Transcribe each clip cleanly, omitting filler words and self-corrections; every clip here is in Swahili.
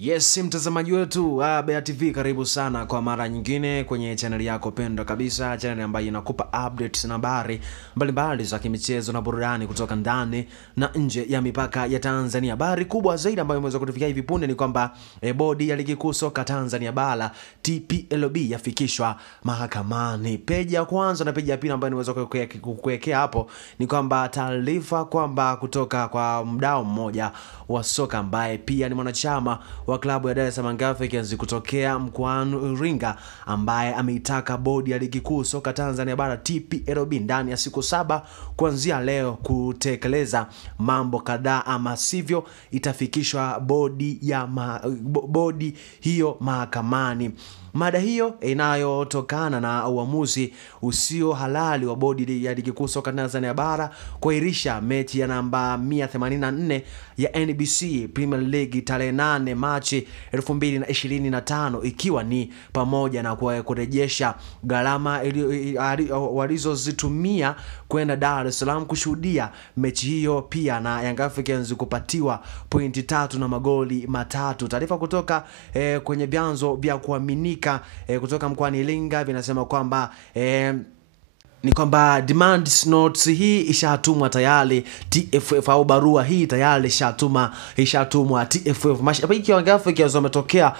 Yes, mtazamaji wetu Bea TV, karibu sana kwa mara nyingine kwenye channel yako pendwa kabisa, channel ambayo inakupa updates na habari mbalimbali za kimichezo na burudani kutoka ndani na nje ya mipaka ya Tanzania. Habari kubwa zaidi ambayo imeweza kutufikia hivi punde ni kwamba bodi ya ligi kuu soka Tanzania bara TPLB yafikishwa mahakamani. Peji ya kwanza na peji ya pili ambayo nimeweza kukuwekea hapo ni kwamba taarifa kwamba kutoka kwa mdau mmoja wa soka ambaye pia ni mwanachama wa klabu ya Dar es Salaam Africans kutokea mkoani Iringa, ambaye ameitaka bodi ya ligi kuu soka Tanzania bara TPLB ndani ya siku 7 kuanzia leo kutekeleza mambo kadhaa, ama sivyo itafikishwa bodi hiyo mahakamani. Mada hiyo inayotokana na uamuzi usio halali wa bodi ya ligi kuu soka Tanzania bara kuahirisha mechi ya namba 184 ya NBC Premier League tarehe 8 Machi 2025, ikiwa ni pamoja na kurejesha gharama walizozitumia kwenda Dar es Salaam kushuhudia mechi hiyo, pia na Young Africans kupatiwa pointi 3 na magoli 3. Taarifa kutoka kwenye vyanzo vya kuaminika kutoka mkoani Iringa vinasema kwamba ni kwamba demands notes hii ishatumwa tayari TFF, au barua hii tayari ishatumwa TFF. Mashabiki wa Young Africans wametokea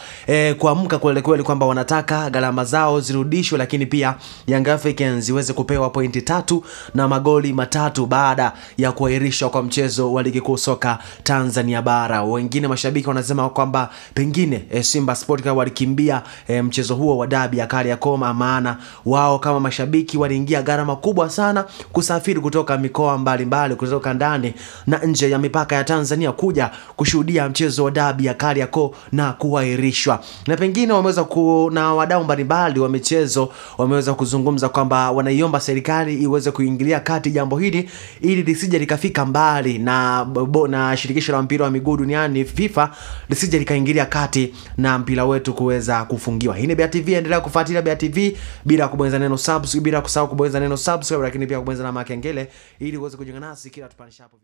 kuamka kweli kwamba wanataka gharama zao zirudishwe, lakini pia Young Africans iweze kupewa pointi 3 na magoli 3 baada ya kuahirishwa kwa mchezo wa ligi kuu soka Tanzania bara. Wengine mashabiki wanasema kwamba pengine Simba Sport Club walikimbia mchezo huo wa dabi ya Kariakoo, maana wao kama mashabiki waliingia gharama kubwa sana kusafiri kutoka mikoa mbalimbali kutoka ndani na nje ya mipaka ya Tanzania kuja kushuhudia mchezo wa dabi ya Kariakoo na kuahirishwa. Na pengine wameweza na wadau mbalimbali wa michezo wameweza kuzungumza kwamba wanaiomba serikali iweze kuingilia kati jambo hili ili lisije likafika mbali na shirikisho la mpira wa miguu duniani FIFA lisije likaingilia kati na mpira wetu kuweza kufungiwa. Hii ni Bea TV, endelea kufuatilia Bea TV bila kubonyeza neno subscribe, bila kusahau kubonyeza neno subscribe, lakini pia kubonyeza na makengele ili uweze kujiunga nasi kila tupanishapo.